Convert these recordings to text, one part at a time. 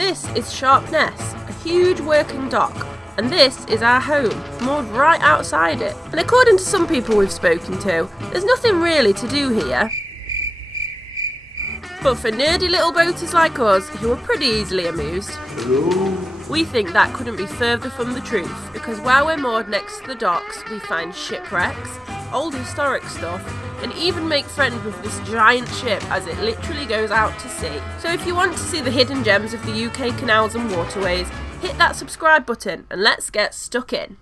This is Sharpness, a huge working dock, and this is our home, moored right outside it. And according to some people we've spoken to, there's nothing really to do here. But for nerdy little boaters like us, who are pretty easily amused, we think that couldn't be further from the truth, because while we're moored next to the docks, we find shipwrecks, old historic stuff, and even make friends with this giant ship as it literally goes out to sea. So if you want to see the hidden gems of the UK canals and waterways, hit that subscribe button and let's get stuck in.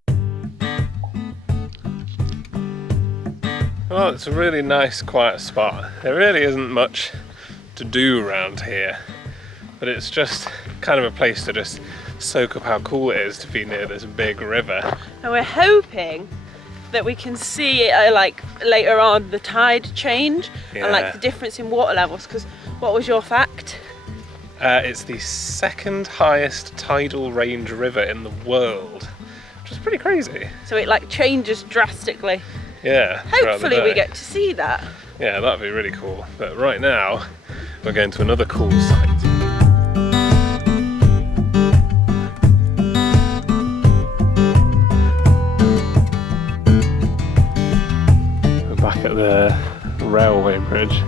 Well, it's a really nice quiet spot. There really isn't much to do around here, but it's just kind of a place to just soak up how cool it is to be near this big river. And we're hoping that we can see like later on the tide change and like the difference in water levels, because what was your fact? It's the second highest tidal range river in the world, which is pretty crazy. So it like changes drastically. Yeah. Hopefully we get to see that. Yeah, that'd be really cool. But right now we're going to another cool site. Back at the railway bridge.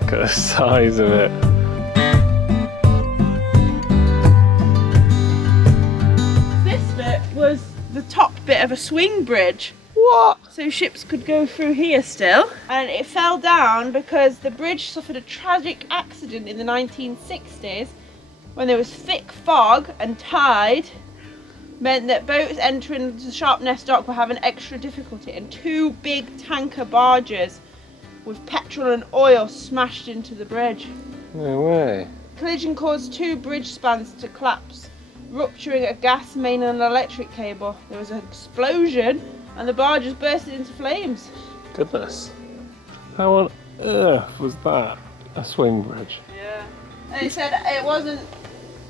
Look at the size of it. This bit was the top bit of a swing bridge. What? So ships could go through here still. And it fell down because the bridge suffered a tragic accident in the 1960s when there was thick fog and tide meant that boats entering the Sharpness Dock were having extra difficulty, and two big tanker barges with petrol and oil smashed into the bridge. No way. Collision caused two bridge spans to collapse, rupturing a gas main and an electric cable. There was an explosion and the barges bursted into flames. Goodness. How on earth was that a swing bridge? Yeah. And it said it wasn't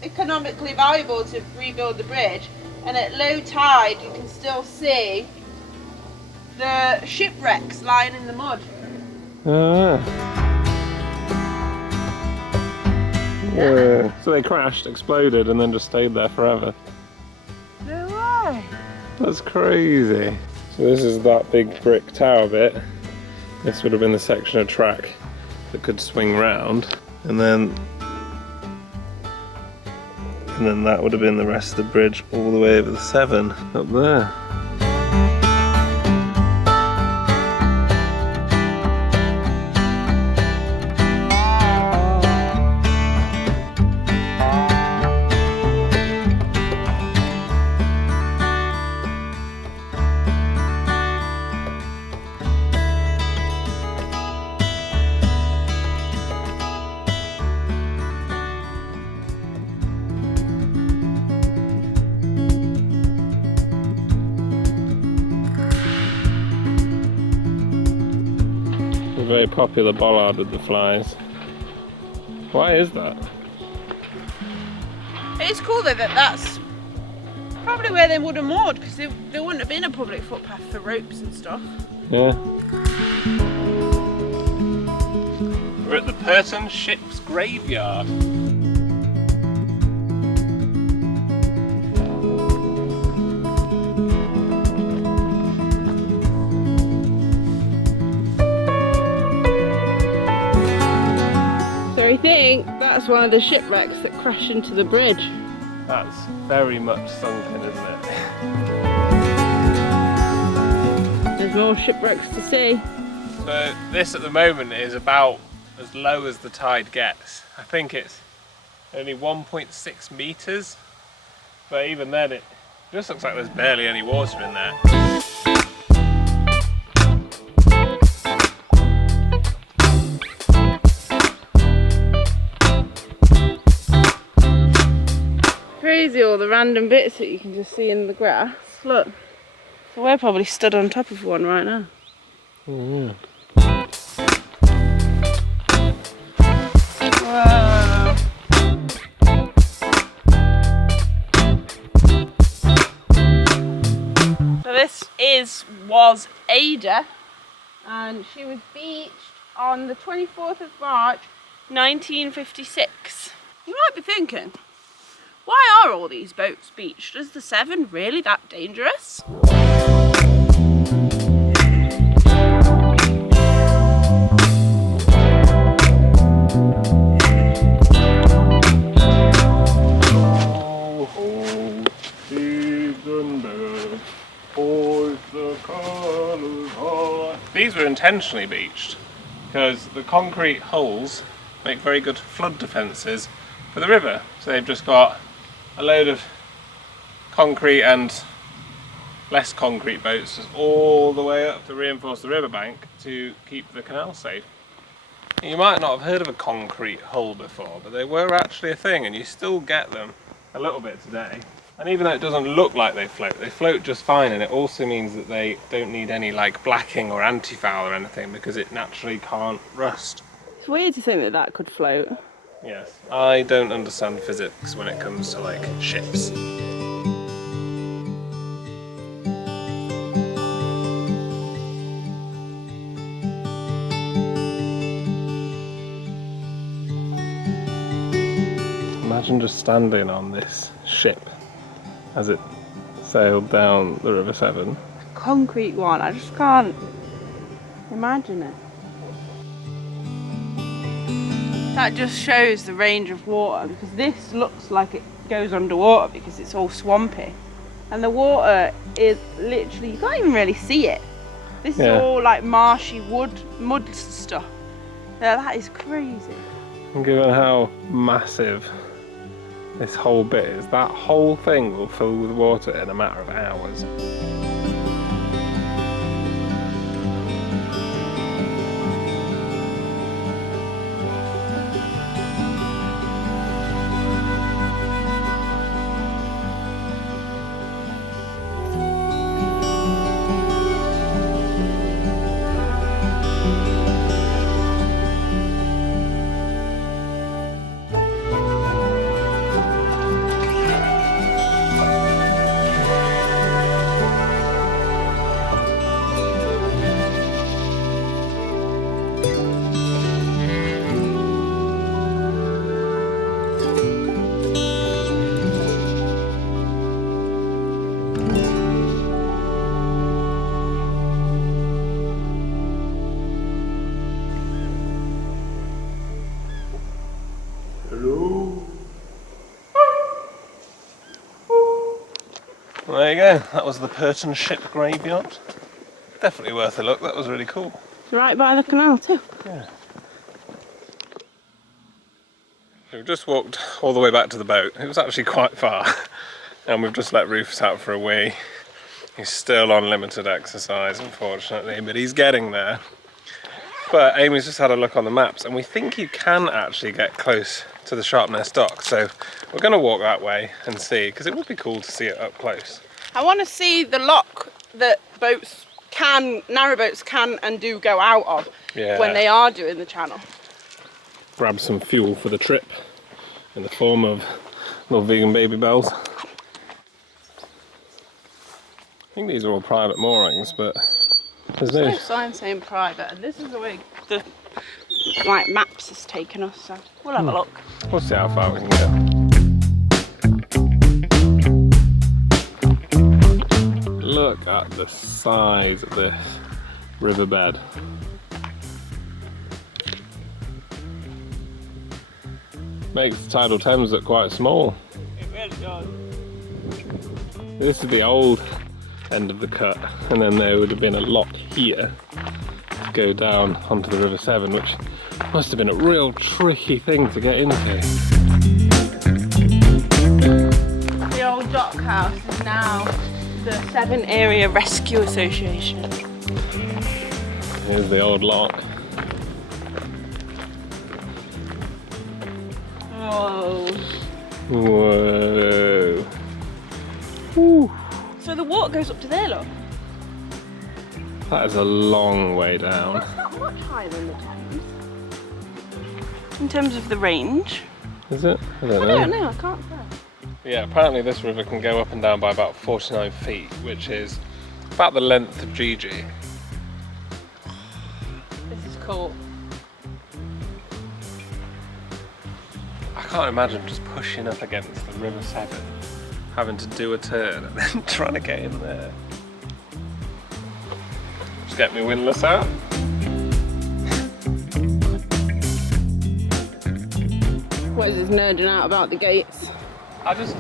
economically valuable to rebuild the bridge, and at low tide you can still see the shipwrecks lying in the mud. So they crashed, exploded, and then just stayed there forever. No way. That's crazy. So this is that big brick tower bit. This would have been the section of track that could swing round, and then that would have been the rest of the bridge all the way over the Severn up there. Very popular bollard with the flies. Why is that? It's cool though that that's probably where they would have moored, because there wouldn't have been a public footpath for ropes and stuff. Yeah. We're at the Purton Ship's Graveyard. I think that's one of the shipwrecks that crashed into the bridge. That's very much sunken, isn't it? There's more shipwrecks to see. So this at the moment is about as low as the tide gets. I think it's only 1.6 meters, but even then it just looks like there's barely any water in there. Crazy, all the random bits that you can just see in the grass. Look, so we're probably stood on top of one right now. Oh, yeah. Wow. So this was Ada, and she was beached on the 24th of March 1956. You might be thinking, why are all these boats beached? Is the Severn really that dangerous? These were intentionally beached because the concrete holes make very good flood defences for the river. So they've just got a load of concrete and less concrete boats just all the way up to reinforce the riverbank to keep the canal safe. You might not have heard of a concrete hull before, but they were actually a thing, and you still get them a little bit today. And even though it doesn't look like they float just fine, and it also means that they don't need any like blacking or anti-foul or anything because it naturally can't rust. It's weird to think that that could float. Yes, I don't understand physics when it comes to like ships. Imagine just standing on this ship as it sailed down the River Severn. Concrete one, I just can't imagine it. That just shows the range of water, because this looks like it goes underwater because it's all swampy. And the water is literally, you can't even really see it. This is all like marshy mud stuff. Yeah, that is crazy. And given how massive this whole bit is, that whole thing will fill with water in a matter of hours. Well, there you go, that was the Purton Ship Graveyard. Definitely worth a look, that was really cool. It's right by the canal too. Yeah. We've just walked all the way back to the boat. It was actually quite far. And we've just let Rufus out for a wee. He's still on limited exercise, unfortunately, but he's getting there. But Amy's just had a look on the maps, and we think you can actually get close to the Sharpness Docks. So we're going to walk that way and see, because it would be cool to see it up close. I want to see the lock that narrowboats can and do go out of when they are doing the channel. Grab some fuel for the trip in the form of little vegan baby bells. I think these are all private moorings, but there's no sign saying private, and this is the way the maps has taken us, so we'll have a look. We'll see how far we can go. Look at the size of this riverbed. Makes the tidal Thames look quite small. It really does. This is the old end of the cut, and then there would have been a lock here to go down onto the River Severn, which must have been a real tricky thing to get into. The old dock house is now the Severn Area Rescue Association. Here's the old lock. Whoa. Whoa. Woo. So the water goes up to there, look. That is a long way down. It's not much higher than the Thames. In terms of the range. Is it? I don't know. I can't say. Yeah, apparently this river can go up and down by about 49 feet, which is about the length of Gigi. This is cool. I can't imagine just pushing up against the River Severn, having to do a turn and then trying to get in there. Just get my windlass out. Wes is nerding out about the gates. I just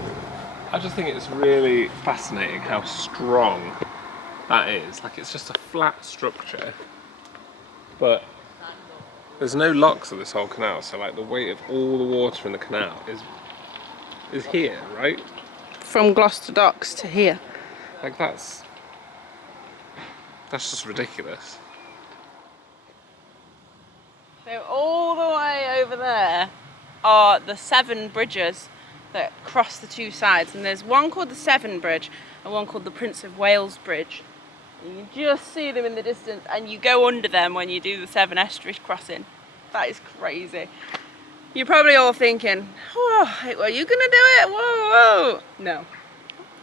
think it's really fascinating how strong that is. Like, it's just a flat structure, but there's no locks of this whole canal, so like the weight of all the water in the canal is here, right? From Gloucester Docks to here. Like that's just ridiculous. So all the way over there are the Severn bridges that cross the two sides, and there's one called the Severn Bridge and one called the Prince of Wales Bridge. And you just see them in the distance, and you go under them when you do the Severn Estuary crossing. That is crazy. You're probably all thinking, oh, are you gonna do it? Whoa, whoa. No.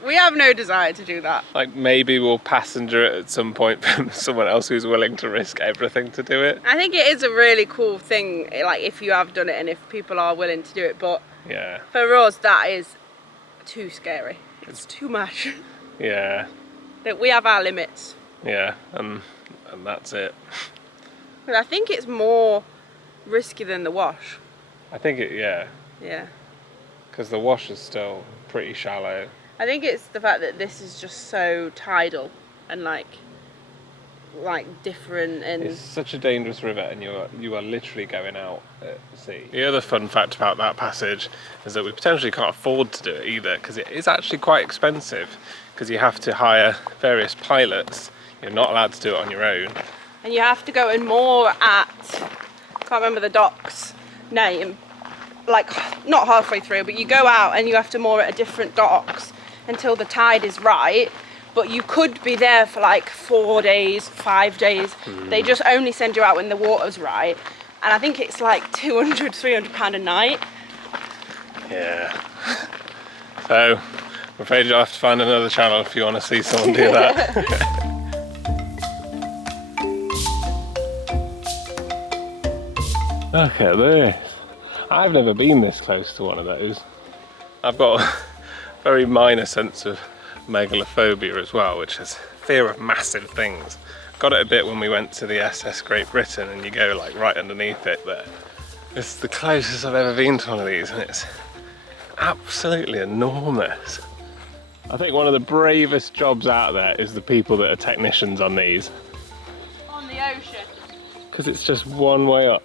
We have no desire to do that. Like, maybe we'll passenger it at some point from someone else who's willing to risk everything to do it. I think it is a really cool thing, like if you have done it and if people are willing to do it, but yeah, for us that is too scary. It's too much. Yeah. That we have our limits. Yeah, and that's it. But I think it's more risky than the wash. I think Yeah. because the wash is still pretty shallow. I think it's the fact that this is just so tidal and like different, and it's such a dangerous river, and you are literally going out at sea. The other fun fact about that passage is that we potentially can't afford to do it either, because it is actually quite expensive, because you have to hire various pilots. You're not allowed to do it on your own. And you have to go and moor at, I can't remember the dock's name, like not halfway through, but you go out and you have to moor at a different docks until the tide is right. But you could be there for like 4 days, 5 days. They just only send you out when the water's right. And I think it's like £200, £300 a night. Yeah. So, I'm afraid you'll have to find another channel if you want to see someone do that. Look at this. I've never been this close to one of those. I've got a very minor sense of megalophobia as well, which is fear of massive things. Got it a bit when we went to the SS Great Britain, and you go like right underneath it there. It's the closest I've ever been to one of these, and it's absolutely enormous. I think one of the bravest jobs out there is the people that are technicians on these. On the ocean. Because it's just one way up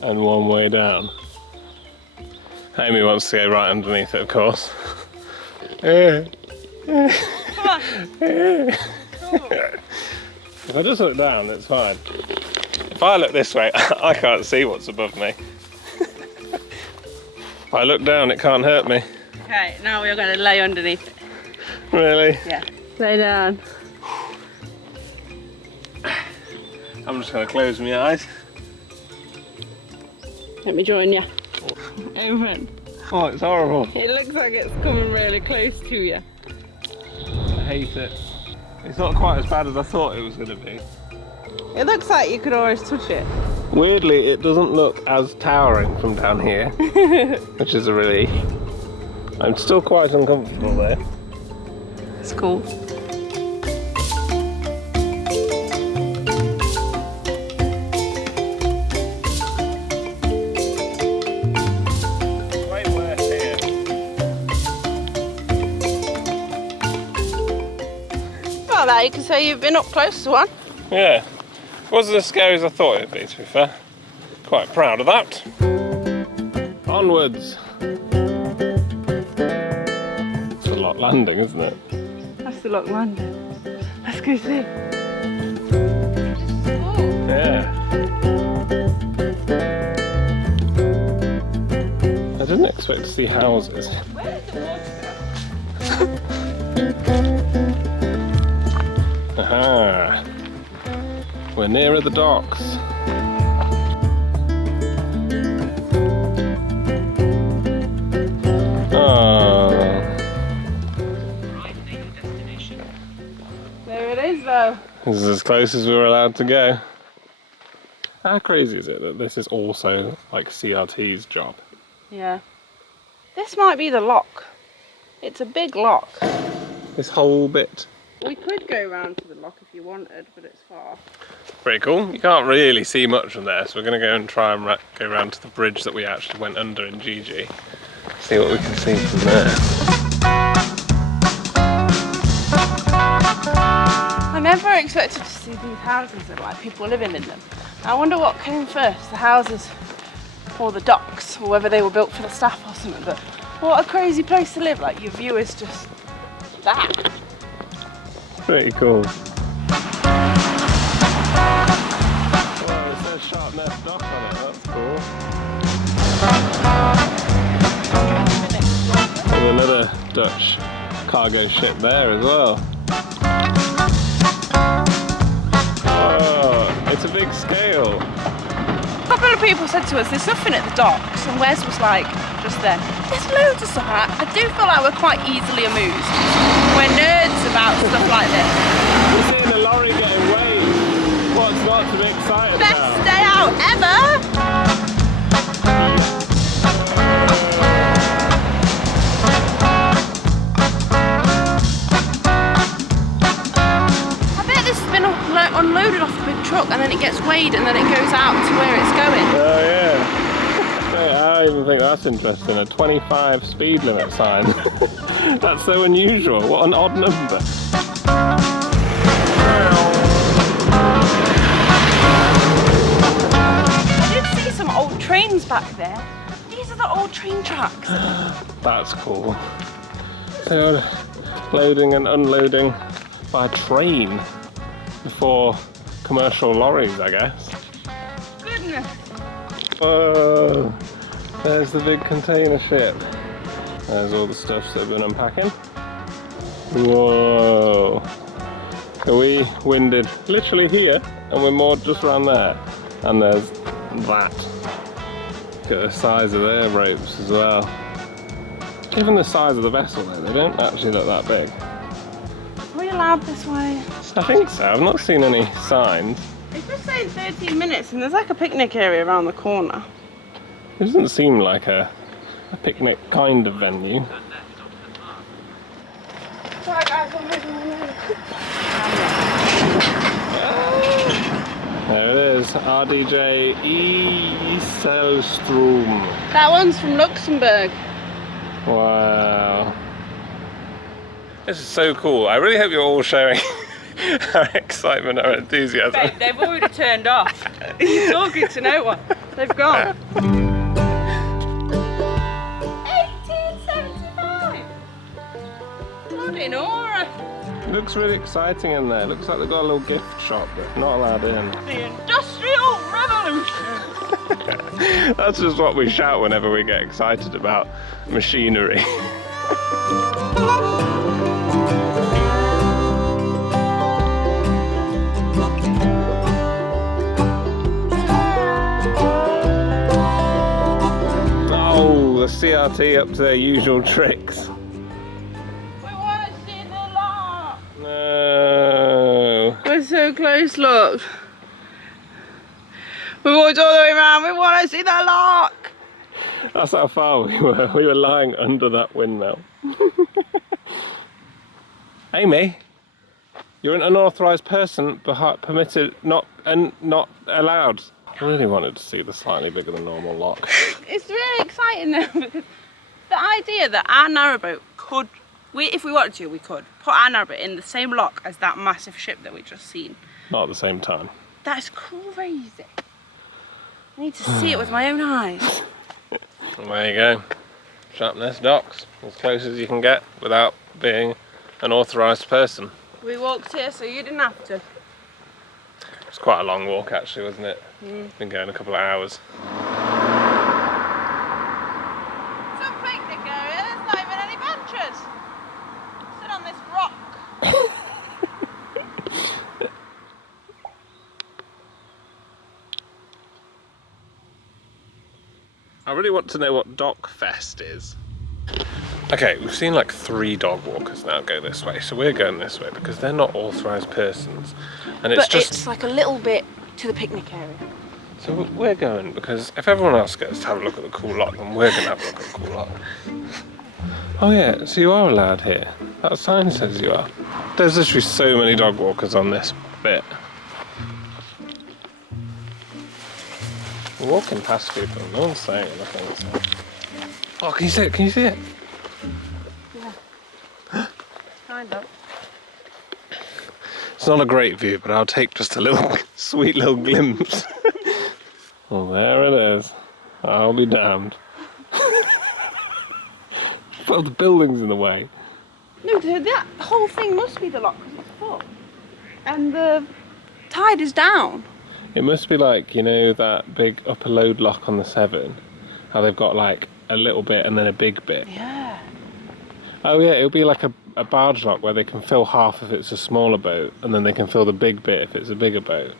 and one way down. Amy wants to go right underneath it, of course. Come on. If I just look down, it's fine. If I look this way, I can't see what's above me. If I look down, it can't hurt me. Okay, now we're going to lay underneath it. Really? Yeah. Lay down. I'm just going to close my eyes. Let me join you. Open. Oh, it's horrible. It looks like it's coming really close to you. I hate it. It's not quite as bad as I thought it was going to be. It looks like you could always touch it. Weirdly, it doesn't look as towering from down here, which is a relief. I'm still quite uncomfortable there. It's cool. Well, there you can say you've been up close to one. Yeah, it wasn't as scary as I thought it'd be, to be fair. Quite proud of that. Onwards. It's a Lock Landing, isn't it? That's the Lock Landing. Let's go see. Yeah. I didn't expect to see houses. Where did the water go? Aha. We're nearer the docks. Oh. There it is though. This is as close as we were allowed to go. How crazy is it that this is also like CRT's job? Yeah. This might be the lock. It's a big lock. This whole bit. We could go round to the lock if you wanted, but it's far. Pretty cool. You can't really see much from there, so we're going to go and try and go round to the bridge that we actually went under in Gigi. See what we can see from there. I never expected to see these houses and like people living in them. I wonder what came first, the houses or the docks, or whether they were built for the staff or something. But what a crazy place to live, like your view is just that. Pretty cool. Oh, it says Sharpness Docks on it, that's cool. There's another Dutch cargo ship there as well. Oh, it's a big scale. A couple of people said to us, there's nothing at the docks, and Wes was like, just there. There's loads of stuff. I do feel like we're quite easily amused. We're nerds about stuff like this. We're seeing a lorry getting waved. What's not to be excited Best about? day out ever! I bet this has been unloaded off the big truck and then it gets weighed and then it goes out to where it's going. Oh yeah. I even think that's interesting. A 25 speed limit sign. That's so unusual. What an odd number. I did see some old trains back there. These are the old train tracks. That's cool. So loading and unloading by train before commercial lorries, I guess. Goodness. Whoa, there's the big container ship. There's all the stuff that we've been unpacking. Whoa. So we winded literally here and we're moored just around there. And there's that. Look at the size of their ropes as well. Given the size of the vessel though, they don't actually look that big. Are we allowed this way? I think so, I've not seen any signs. It's just saying 13 minutes and there's like a picnic area around the corner. It doesn't seem like a picnic kind of venue. Sorry guys, I'm moving. There it is, RDJ Iselstrom. That one's from Luxembourg. Wow. This is so cool. I really hope you're all sharing our excitement, our enthusiasm. Babe, they've already turned off. You're talking to no one. They've gone. 1875. Bloody Nora. Looks really exciting in there. Looks like they've got a little gift shop, but not allowed in. The Industrial Revolution. That's just what we shout whenever we get excited about machinery. Oh, the CRT up to their usual tricks. We want to see the lock. No. We're so close, look. We walked all the way around. We want to see the lock. That's how far we were. We were lying under that windmill. Amy, you're an unauthorised person, permitted, not allowed. I really wanted to see the slightly bigger than normal lock. It's really exciting though, because the idea that our narrowboat could, if we wanted to, we could put our narrowboat in the same lock as that massive ship that we just seen. Not at the same time. That's crazy. I need to see it with my own eyes. Well, there you go. Sharpness Docks, as close as you can get without being an authorised person. We walked here so you didn't have to. It's quite a long walk actually, wasn't it? Been going a couple of hours. Some picnic area, there's not even any benches. Sit on this rock. I really want to know what Dock Fest is. Okay, we've seen like 3 dog walkers now go this way, so we're going this way because they're not authorised persons. And it's But it's like a little bit to the picnic area. So we're going because if everyone else gets to have a look at the cool lock, then we're going to have a look at the cool lock. Oh yeah, so you are allowed here. That sign says you are. There's literally so many dog walkers on this bit. We're walking past people, no one's saying anything. So. Oh, can you see it? Can you see it? Yeah. Kind of. It's not a great view, but I'll take just a little sweet little glimpse. Well, there it is. I'll be damned. Well, the building's in the way. No, that whole thing must be the lock because it's full. And the tide is down. It must be like, you know, that big upper load lock on the Severn. How they've got like a little bit and then a big bit. Yeah. Oh yeah, it'll be like a barge lock where they can fill half if it's a smaller boat and then they can fill the big bit if it's a bigger boat.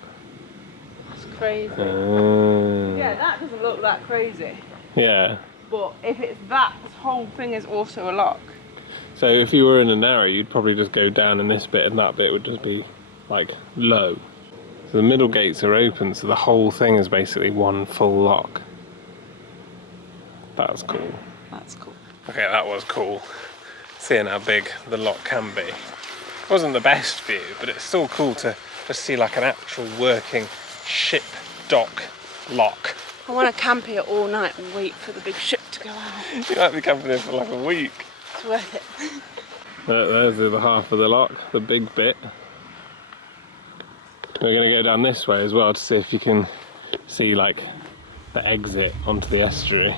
That's crazy. Yeah, that doesn't look that crazy. Yeah. But if it's that, this whole thing is also a lock. So if you were in a narrow, you'd probably just go down in this bit and that bit would just be like low. So the middle gates are open, so the whole thing is basically one full lock. That's cool. That's cool. Okay, that was cool. Seeing how big the lock can be. It wasn't the best view, but it's still cool to just see like an actual working ship dock lock. I want to camp here all night and wait for the big ship to go out. You might be camping here for like a week. It's worth it. There's the other half of the lock, the big bit. We're going to go down this way as well to see if you can see like the exit onto the estuary.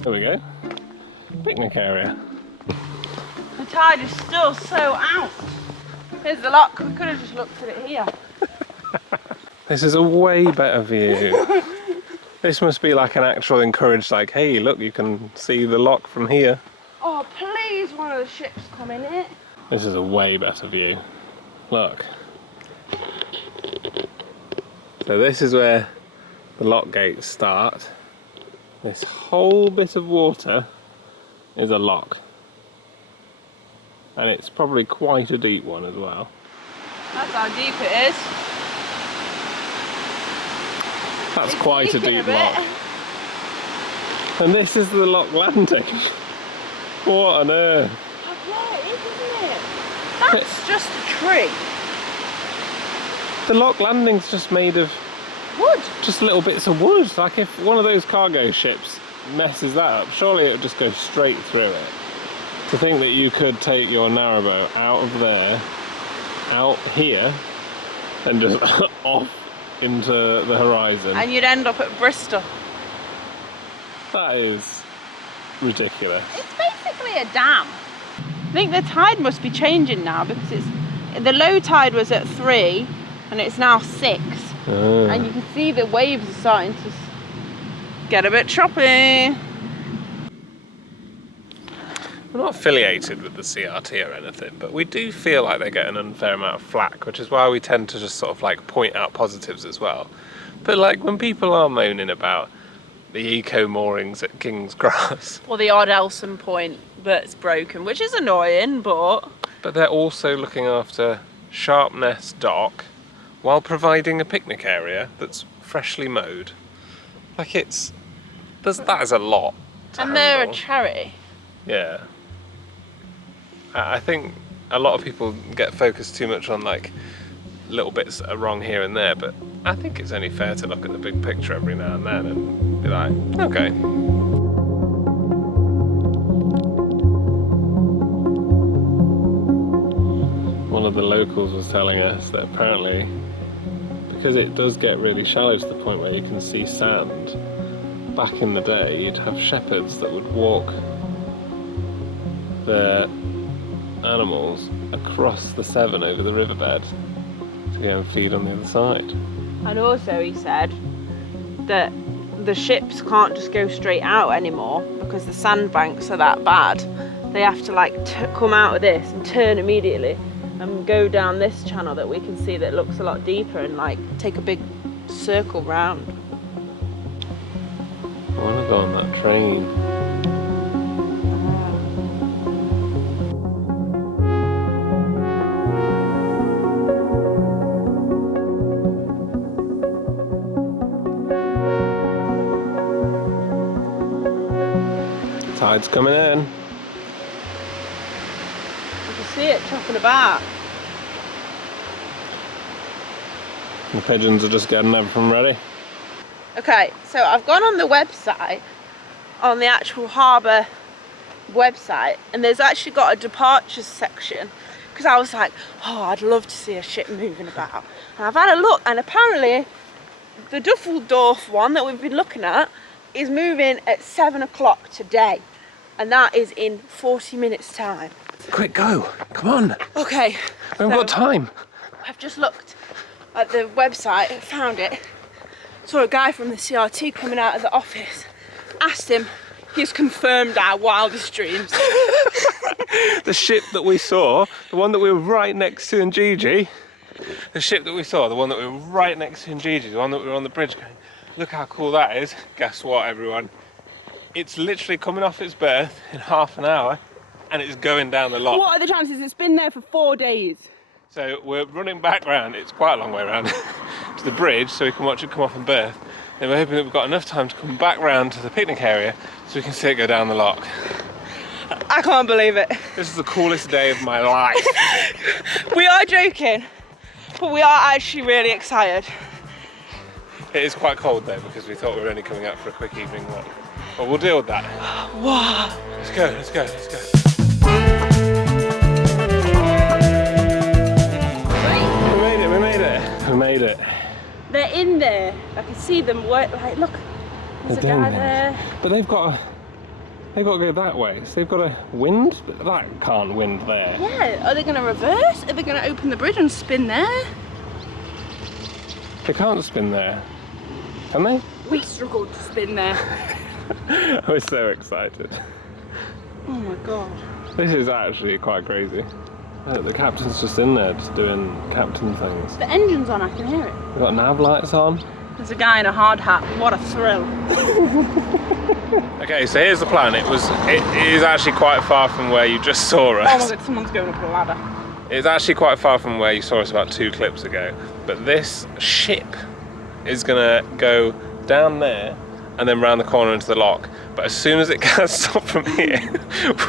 There we go. Picnic area. The tide is still so out. Here's the lock. We could have just looked at it here. This is a way better view. This must be like an actual encouraged, like, hey, look, you can see the lock from here. Oh, please, one of the ships come in it. This is a way better view. Look. So this is where the lock gates start. This whole bit of water is a lock. And it's probably quite a deep one as well. That's how deep it is. That's quite a deep lock. And this is the lock landing. What on earth? Yeah, it is, isn't it? That's just a tree. The lock landing's just made of wood. Just little bits of wood. Like if one of those cargo ships messes that up, surely it would just go straight through it. To think that you could take your narrowboat out of there, out here, and just off into the horizon. And you'd end up at Bristol. That is ridiculous. It's basically a dam. I think the tide must be changing now because the low tide was at 3 and it's now 6. And you can see the waves are starting to get a bit choppy. We're not affiliated with the CRT or anything, but we do feel like they get an unfair amount of flack, which is why we tend to just sort of like point out positives as well. But like when people are moaning about the eco moorings at King's Cross, or the odd Elson point that's broken, which is annoying, but they're also looking after Sharpness Dock while providing a picnic area that's freshly mowed. Like that is a lot to and they're handle. a charity. Yeah. I think a lot of people get focused too much on like little bits that are wrong here and there, but I think it's only fair to look at the big picture every now and then and be like, okay. One of the locals was telling us that apparently, because it does get really shallow to the point where you can see sand, back in the day you'd have shepherds that would walk their animals across the Severn over the riverbed to go and feed on the other side. And also he said that the ships can't just go straight out anymore because the sandbanks are that bad. They have to like come out of this and turn immediately and go down this channel that we can see that looks a lot deeper and like take a big circle round. I want to go on that train. Tide's coming in. You can see it chopping about. The pigeons are just getting everything ready. Okay, so I've gone on the website, on the actual harbour website, and there's actually got a departures section, because I was like, oh, I'd love to see a ship moving about. And I've had a look, and apparently the Dusseldorf one that we've been looking at is moving at 7 o'clock today, and that is in 40 minutes time. Quick, go! Come on! Okay. We haven't got time. I've just looked at the website and found it. Saw a guy from the CRT coming out of the office. Asked him, he's confirmed our wildest dreams. The ship that we saw, the one that we were right next to in Gigi, the ship that we saw, the one that we were right next to in Gigi, the one that we were on the bridge going, look how cool that is. Guess what, everyone? It's literally coming off its berth in half an hour and it's going down the lock. What are the chances? It's been there for 4 days. So we're running back round, it's quite a long way round, to the bridge so we can watch it come off and berth. Then we're hoping that we've got enough time to come back round to the picnic area so we can see it go down the lock. I can't believe it. This is the coolest day of my life. We are joking, but we are actually really excited. It is quite cold though, because we thought we were only coming out for a quick evening walk. But we'll deal with that. Wow. Let's go, let's go, let's go. We made it. They're in there. I can see them work. Like, look, there's a guy there. But they've got to go that way. So they've got to wind, but that can't wind there. Yeah. Are they going to reverse? Are they going to open the bridge and spin there? They can't spin there, can they? We struggled to spin there. I was so excited. Oh my god. This is actually quite crazy. The captain's just in there, just doing captain things. The engine's on, I can hear it. We've got nav lights on. There's a guy in a hard hat. What a thrill. Okay, so here's the plan. It is actually quite far from where you just saw us. Oh my god, someone's going up a ladder. It's actually quite far from where you saw us about 2 clips ago. But this ship is gonna go down there and then round the corner into the lock. But as soon as it can't stop from here,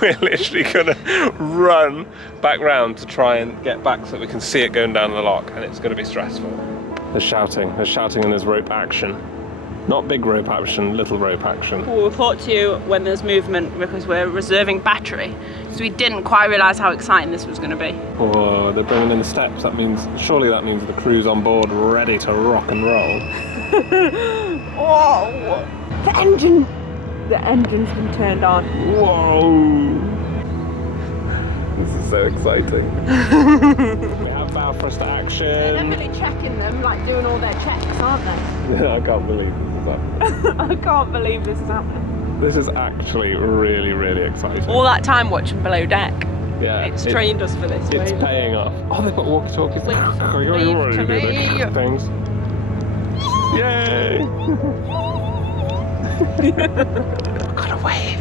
we're literally gonna run back round to try and get back so that we can see it going down the lock, and it's gonna be stressful. There's shouting and there's rope action. Not big rope action, little rope action. We'll report to you when there's movement because we're reserving battery. Because we didn't quite realise how exciting this was gonna be. Oh, they're bringing in the steps. Surely that means the crew's on board ready to rock and roll. Whoa! The engine's been turned on. Whoa! This is so exciting. We have bow thrust action. They're definitely checking them, like doing all their checks, aren't they? I can't believe this is happening. I can't believe this is happening. This is actually really, really exciting. All that time watching Below Deck. Yeah, It's trained us for this. It's paying off. Oh, they've got walkie-talkies. Wave already to doing me. the things. Yay! Got a wave.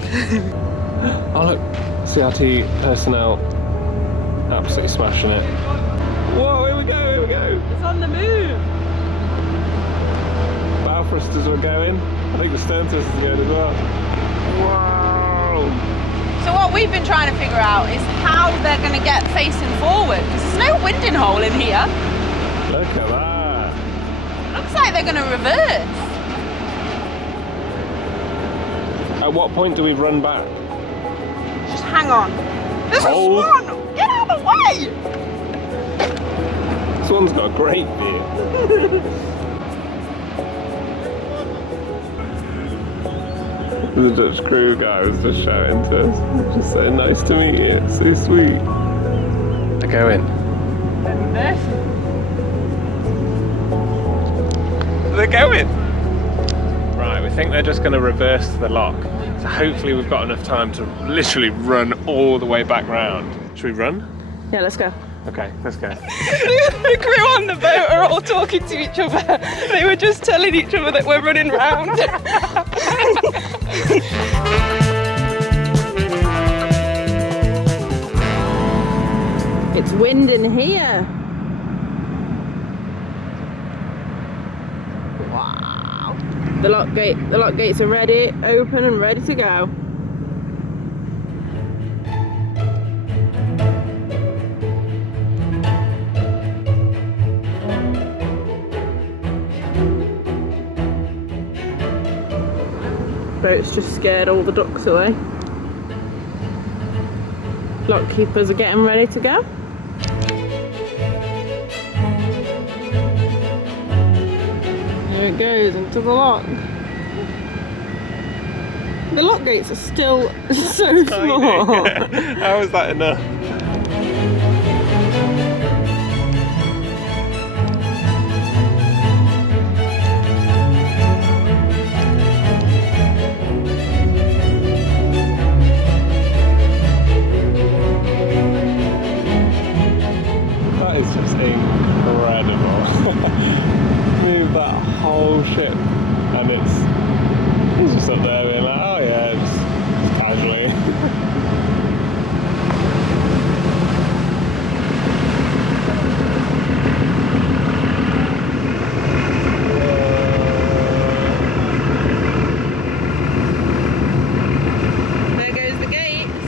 Oh look, CRT personnel absolutely smashing it. Whoa, here we go, here we go. It's on the move. Bow thrusters are going. I think the stern thrusters are going as well. Wow! So what we've been trying to figure out is how they're going to get facing forward, because there's no winding hole in here. Look at that. Looks like they're going to reverse. At what point do we run back? Just hang on. There's a swan! Get out of the way! This one's got a great view. The Dutch crew guy was just shouting to us, just saying nice to meet you, it's so sweet. They're going. They're going! Right, we think they're just going to reverse to the lock. So hopefully we've got enough time to literally run all the way back round. Should we run? Yeah, let's go. Okay, let's go. The crew on the boat are all talking to each other. They were just telling each other that we're running round. It's wind in here. Wow. The lock gates are ready, open and ready to go. boat's just scared all the ducks away. Lock keepers are getting ready to go. Here it goes into the lock. The lock gates are still so small. How is that enough? That is just incredible. Move that whole ship and it's just up there being like, oh yeah, it's casually. There goes the gates.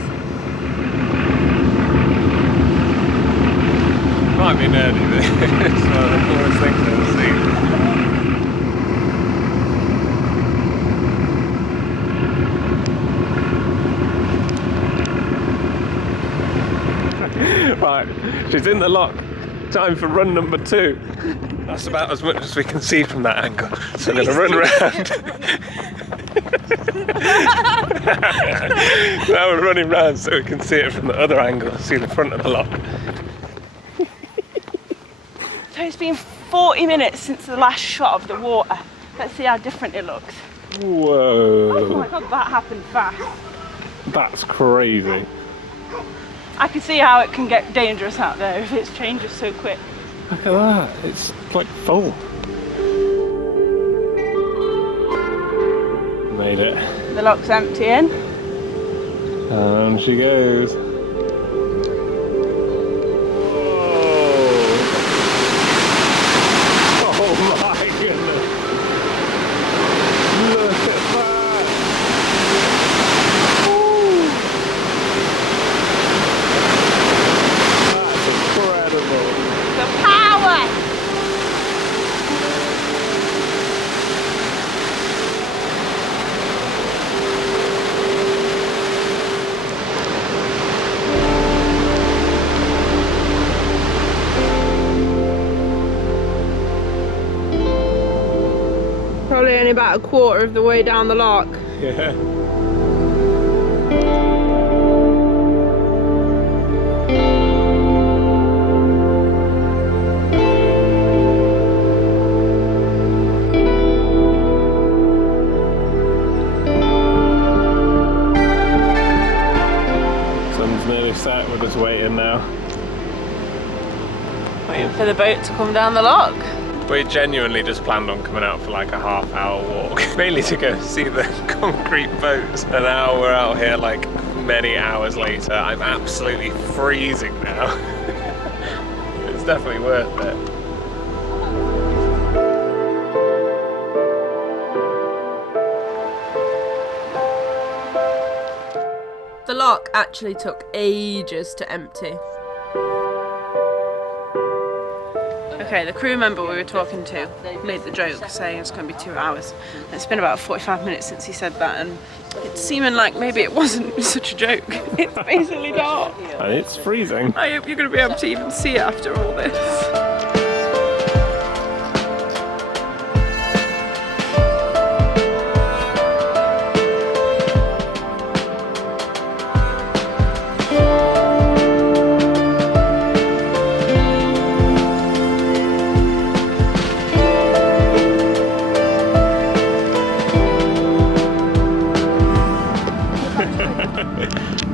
Might be nerdy, but it's one of the coolest things I've ever seen. Right, she's in the lock. Time for run number 2. That's about as much as we can see from that angle. So we're going to run around. Now we're running round so we can see it from the other angle, see the front of the lock. So it's been 40 minutes since the last shot of the water. Let's see how different it looks. Whoa. Oh my god, that happened fast. That's crazy. I can see how it can get dangerous out there if it changes so quick. Look at that, it's like full. Made it. The lock's emptying. And she goes. Oh my goodness. Look at that. Ooh. That's incredible. The power! Probably only about a quarter of the way down the lock. Yeah. Sun's nearly set, we're just waiting now. Waiting for the boat to come down the lock. We genuinely just planned on coming out for like a half-hour walk, mainly to go see the concrete boats. And now we're out here like many hours later. I'm absolutely freezing now. It's definitely worth it. The lock actually took ages to empty. Okay, the crew member we were talking to made the joke saying it's going to be 2 hours. It's been about 45 minutes since he said that, and it's seeming like maybe it wasn't such a joke. It's basically dark. And it's freezing. I hope you're going to be able to even see it after all this.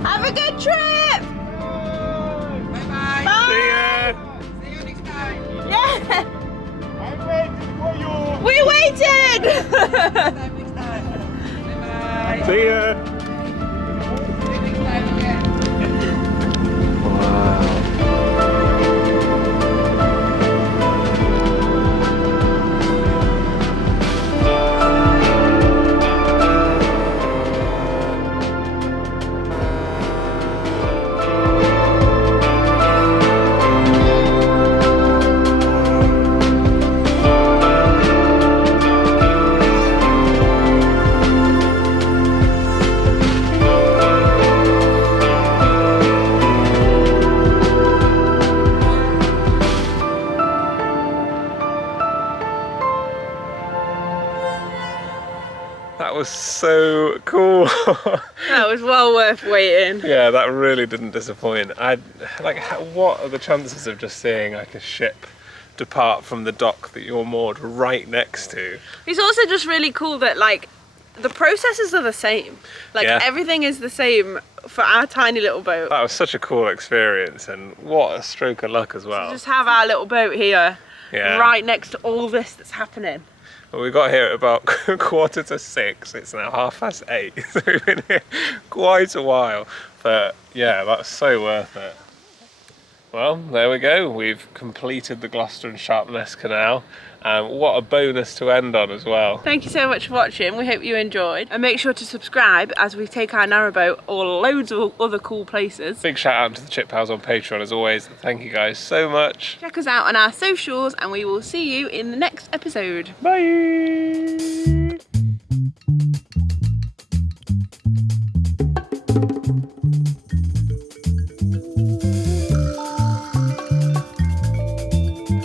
Have a good trip! Bye-bye. Bye! See ya! See you next time. Yeah! I'm waiting for you! We waited! Next time. Bye-bye. See ya! See you next time again. Wow. so cool. That was well worth waiting. Yeah, that really didn't disappoint. What are the chances of just seeing like a ship depart from the dock that you're moored right next to? It's also just really cool that like the processes are the same. Like everything is the same for our tiny little boat. That was such a cool experience, and what a stroke of luck as well. To just have our little boat here, right next to all this that's happening. Well, we got here at about 5:45. It's now 8:30, so we've been here quite a while. But yeah, that's so worth it. Well, there we go. We've completed the Gloucester and Sharpness Canal. What a bonus to end on as well. Thank you so much for watching. We hope you enjoyed. And make sure to subscribe as we take our narrowboat or loads of other cool places. Big shout out to the Chip Pals on Patreon as always. Thank you guys so much. Check us out on our socials and we will see you in the next episode. Bye.